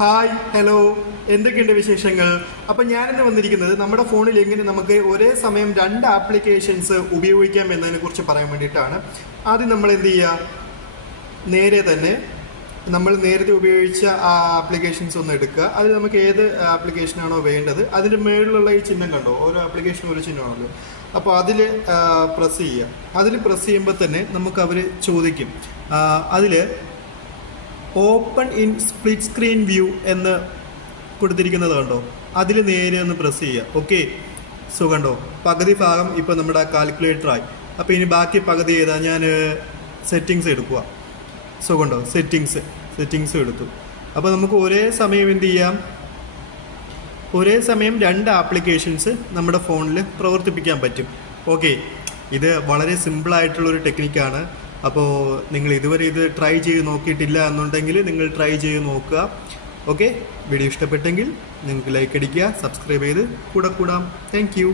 Hi hello എന്തൊക്കെയുണ്ട് വിശേഷങ്ങൾ? അപ്പം ഞാനിന്ന് വന്നിരിക്കുന്നത് നമ്മുടെ ഫോണിൽ എങ്ങനെ നമുക്ക് ഒരേ സമയം 2 ആപ്ലിക്കേഷൻസ് ഉപയോഗിക്കാം എന്നതിനെ കുറിച്ച് പറയാൻ വേണ്ടിയിട്ടാണ്. ആദ്യം നമ്മൾ എന്ത് ചെയ്യുക, നേരെ തന്നെ നമ്മൾ നേരത്തെ ഉപയോഗിച്ച ആ ആപ്ലിക്കേഷൻസ് ഒന്ന് എടുക്കുക. അതിൽ നമുക്ക് ഏത് ആപ്ലിക്കേഷനാണോ വേണ്ടത് അതിൻ്റെ മുകളിലുള്ള ഈ ചിഹ്നം കണ്ടോ, ഓരോ ആപ്ലിക്കേഷനും ഒരു ചിഹ്നമാണല്ലോ. അപ്പോൾ അതിൽ പ്രസ് ചെയ്യുക. അതിൽ പ്രസ് ചെയ്യുമ്പോൾ തന്നെ നമുക്ക് അവർ ചോദിക്കും, അതിൽ open in split screen view എന്ന് കൊടുത്തിരിക്കുന്നത് കണ്ടോ, അതിൽ നേരെ ഒന്ന് പ്രസ് ചെയ്യുക. ഓക്കെ, സോ കണ്ടോ പകുതി ഭാഗം ഇപ്പോൾ നമ്മുടെ കാൽക്കുലേറ്ററായി. അപ്പോൾ ഇനി ബാക്കി പകുതി ഏതാ, ഞാൻ സെറ്റിങ്സ് എടുക്കുക. സോ കണ്ടോ സെറ്റിങ്സ് എടുത്തു. അപ്പോൾ നമുക്ക് ഒരേ സമയം എന്ത് ചെയ്യാം, ഒരേ സമയം 2 ആപ്ലിക്കേഷൻസ് നമ്മുടെ ഫോണിൽ പ്രവർത്തിപ്പിക്കാൻ പറ്റും. ഓക്കെ, ഇത് വളരെ സിമ്പിളായിട്ടുള്ളൊരു ടെക്നിക്കാണ്. അപ്പോൾ നിങ്ങൾ ഇതുവരെ ഇത് ട്രൈ ചെയ്ത് നോക്കിയിട്ടില്ല എന്നുണ്ടെങ്കിൽ നിങ്ങൾ ട്രൈ ചെയ്ത് നോക്കുക. ഓക്കെ, വീഡിയോ ഇഷ്ടപ്പെട്ടെങ്കിൽ നിങ്ങൾക്ക് ലൈക്ക് അടിക്കുക, സബ്സ്ക്രൈബ് ചെയ്ത് കൂടെ കൂടാം. Thank you.